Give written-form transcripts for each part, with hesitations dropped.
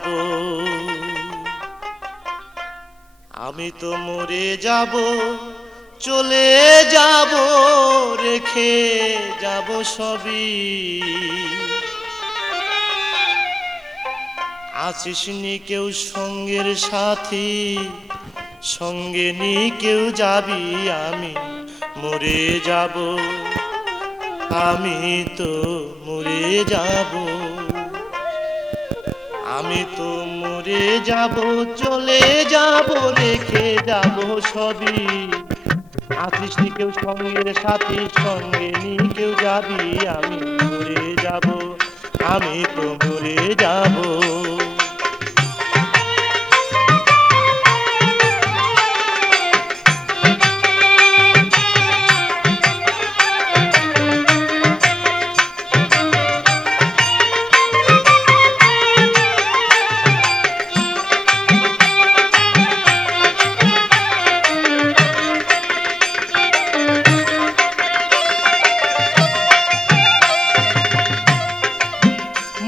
যাব, আমি তো মরে যাব, চলে যাব, রেখে যাব সবই। আছিস নি কেউ সঙ্গের সাথী, সঙ্গে নি কেউ যাবি, আমি মরে যাব, আমি তো মরে যাব, আমি তো মরে যাব, চলে যাব, রেখে যাব সবই। আছিস নি কেউ সঙ্গের সাথী, সঙ্গে নি কেউ যাবি, আমি মরে যাব, আমি তো মরে যাব।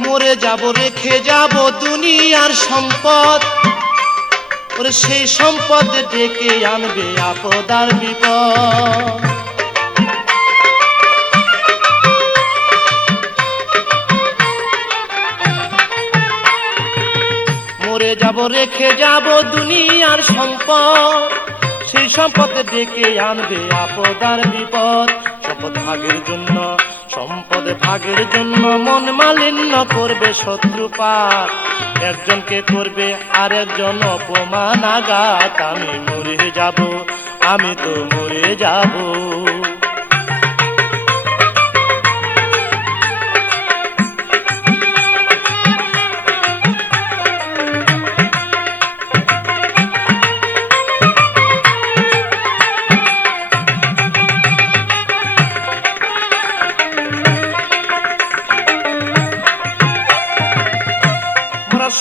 মরে যাব, রেখে যাব দুনিয়ার সম্পদ, ওরে সেই সম্পদ ডেকে আনবে আপদ আর বিপদ। মরে যাব, রেখে যাব দুনিয়ার সম্পদ, সেই সম্পদ ডেকে আনবে আপদ আর বিপদ। সম্পদ ভাগের জন্য, সম্পদ ভাগের জন্য মন মালিন্য করবে শত্রুপাত, একজনকে করবে আর একজন অপমান আঘাত। আমি মরে যাব, আমি তো মরে যাব।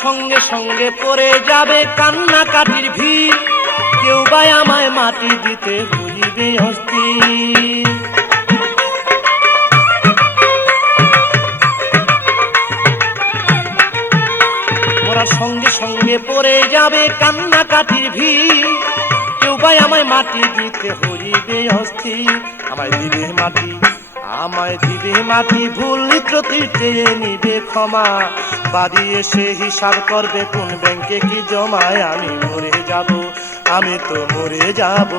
সঙ্গে সঙ্গে পড়ে যাবে কান্নাকাটির ভিড়, কেউ বা আমায় মাটি দিতে হইবে অস্থির। মোরা সঙ্গে সঙ্গে পড়ে যাবে কান্নাকাটির ভিড়, কেউ বা আমায় মাটি দিতে হইবে অস্থির। আমায় দিবে মাটি, আমায় দিবে মাটি, ভুল ত্রুটি চেয়ে নিবে ক্ষমা, বাড়ি এসে হিসাব করবে কোন ব্যাংকে কি জমায়। আমি মরে যাব, আমি তো মরে যাব।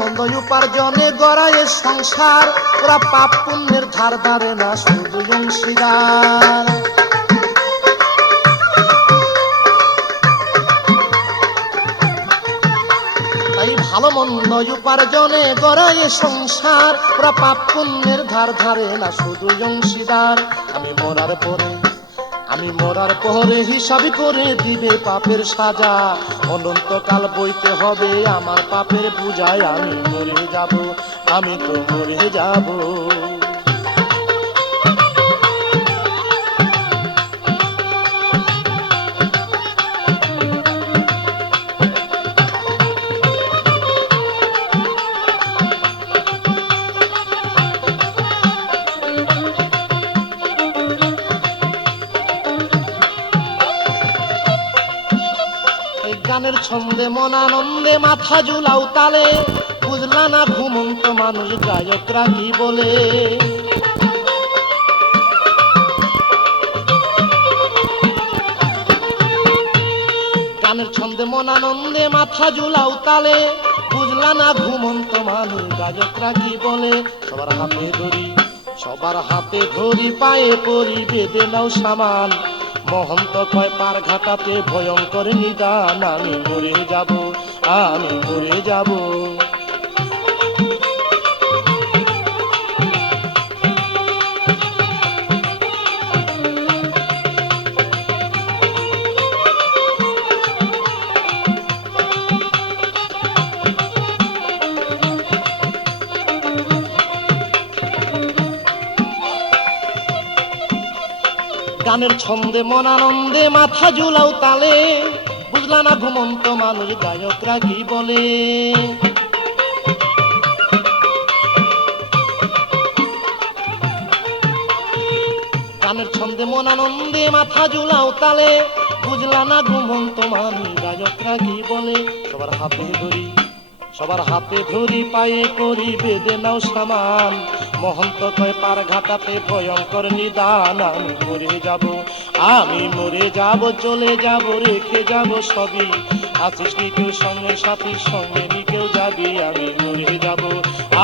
মন্দ উপার্জনে গড়ায় সংসার, ওরা পাপ পুণ্যের ধার ধারে না, শুধু অংশীদার। তাই ভালো মন্দ উপার্জনে গড়ায় সংসার, ওরা পাপ পুণ্যের ধার ধারে না, শুধু অংশীদার। আমি মরার পরে, আমি মরার পরে হিসাব করে দিবে পাপের সাজা, অনন্তকাল বইতে হবে আমার পাপের পূজায়। আমি মরে যাব, আমি তো মরে যাব। গানের ছন্দে মন আনন্দে মাথা ঝুলাও তালে, বুঝলা না ঘুমন্ত মানুষ গায়করা কি বলে। গানের ছন্দে মন আনন্দে মাথা ঝুলাও তালে, বুঝলা না ঘুমন্ত মানুষ গায়করা কি বলে। সবার হাতে ধরি, সবার হাতে ধরি, পায়ে পরি, বেঁধে নাও সামান, মহন্ত কয় পার ঘাটাতে ভয়ঙ্কর নিদান। আমি মরে যাব, আমি মরে যাব। গানের ছন্দে মন আনন্দে মাথা ঝুলাও তালে, বুঝলা না ঘুমন্ত মানুষ গায়করা কি বলে। গানের ছন্দে মন আনন্দে মাথা ঝুলাও তালে, বুঝলা না ঘুমন্ত মানুষ গায়করা কি বলে। সবার হাতে ধরি, সবার হাতে ধরি, পায়ে করি বেঁধে নাও সামান, মহন্ত কয় পার ঘাটাতে ভয়ঙ্কর নিদান। আমি মরে যাব, আমি মরে যাব, চলে যাব, রেখে যাব সবই, আছিস নি কেউ সঙ্গে সাথীর সঙ্গে নি কেউ যাবি। আমি মরে যাব,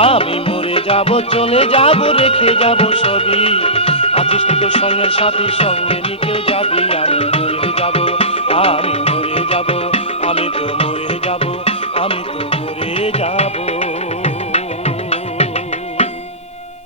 আমি মরে যাব, চলে যাব, রেখে যাব সবই, আছিস নি কেউ সঙ্গে সাথীর সঙ্গে নি কেউ যাবি। আমি মরে যাব, আমি মরে যাব, আমি তো মরে যাব, আমি তো মরে যাব।